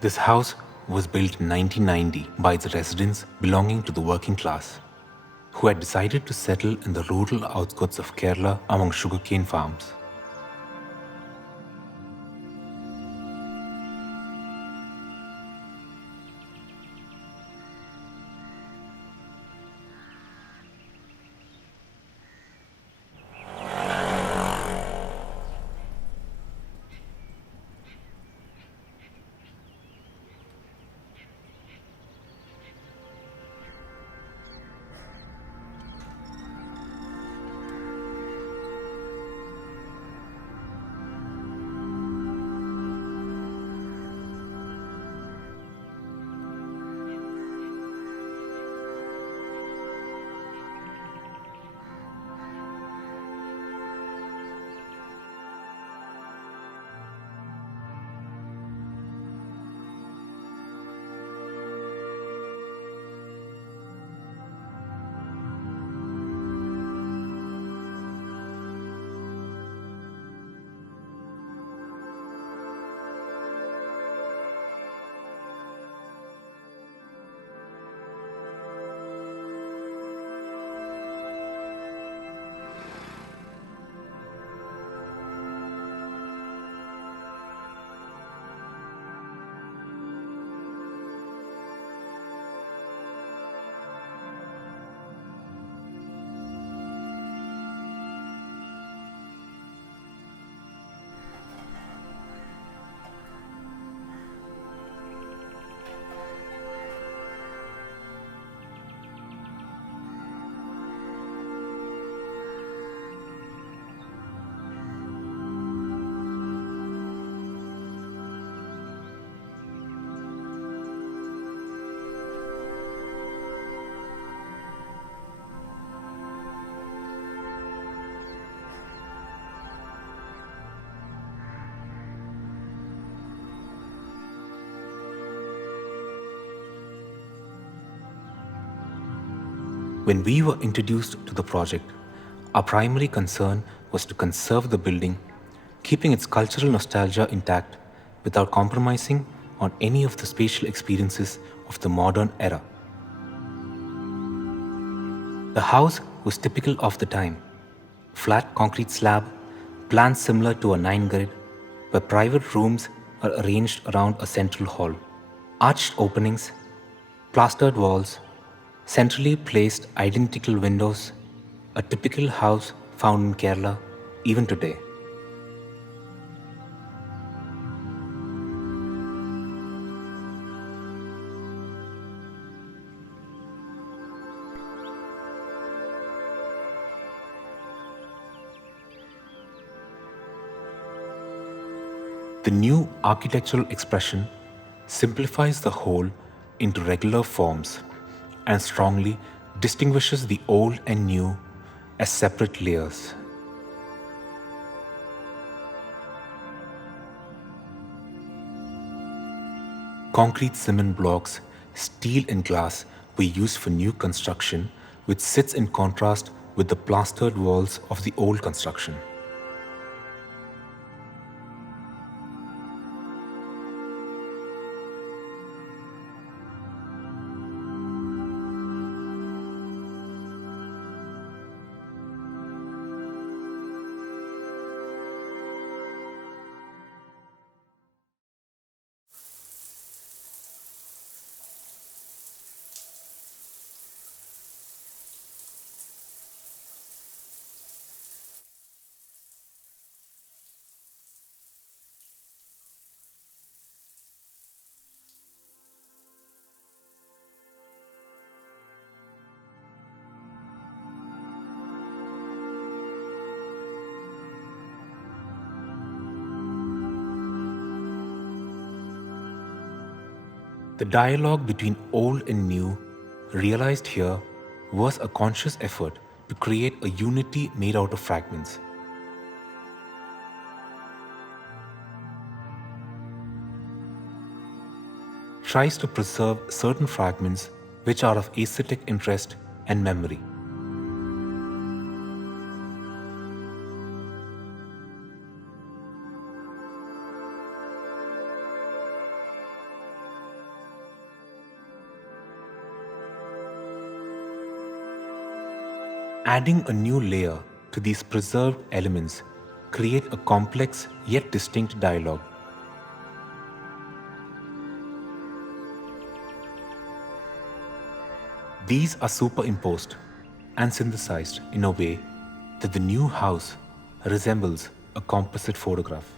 This house was built in 1990 by its residents belonging to the working class, who had decided to settle in the rural outskirts of Kerala among sugarcane farms. When we were introduced to the project, our primary concern was to conserve the building, keeping its cultural nostalgia intact without compromising on any of the spatial experiences of the modern era. The house was typical of the time: flat concrete slab, plans similar to a 9 grid, where private rooms are arranged around a central hall. Arched openings, plastered walls, centrally placed identical windows, a typical house found in Kerala even today. The new architectural expression simplifies the whole into regular forms and strongly distinguishes the old and new as separate layers. Concrete cement blocks, steel and glass were used for new construction, which sits in contrast with the plastered walls of the old construction. The dialogue between old and new, realized here, was a conscious effort to create a unity made out of fragments. Tries to preserve certain fragments which are of aesthetic interest and memory. Adding a new layer to these preserved elements create a complex yet distinct dialogue. These are superimposed and synthesized in a way that the new house resembles a composite photograph.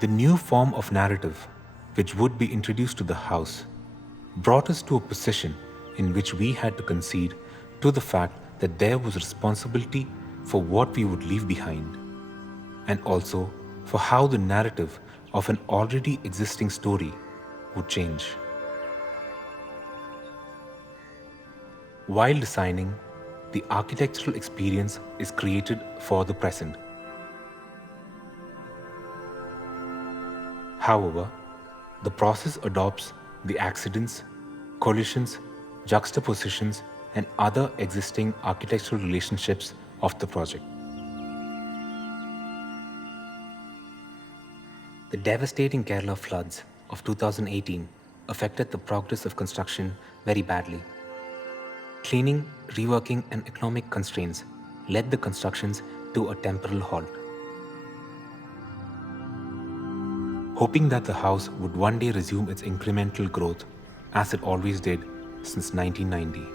The new form of narrative which would be introduced to the house brought us to a position in which we had to concede to the fact that there was responsibility for what we would leave behind, and also for how the narrative of an already existing story would change. While designing, the architectural experience is created for the present. However, the process adopts the accidents, collisions, juxtapositions, and other existing architectural relationships of the project. The devastating Kerala floods of 2018 affected the progress of construction very badly. Cleaning, reworking, and economic constraints led the constructions to a temporal halt. Hoping that the house would one day resume its incremental growth as it always did since 1990.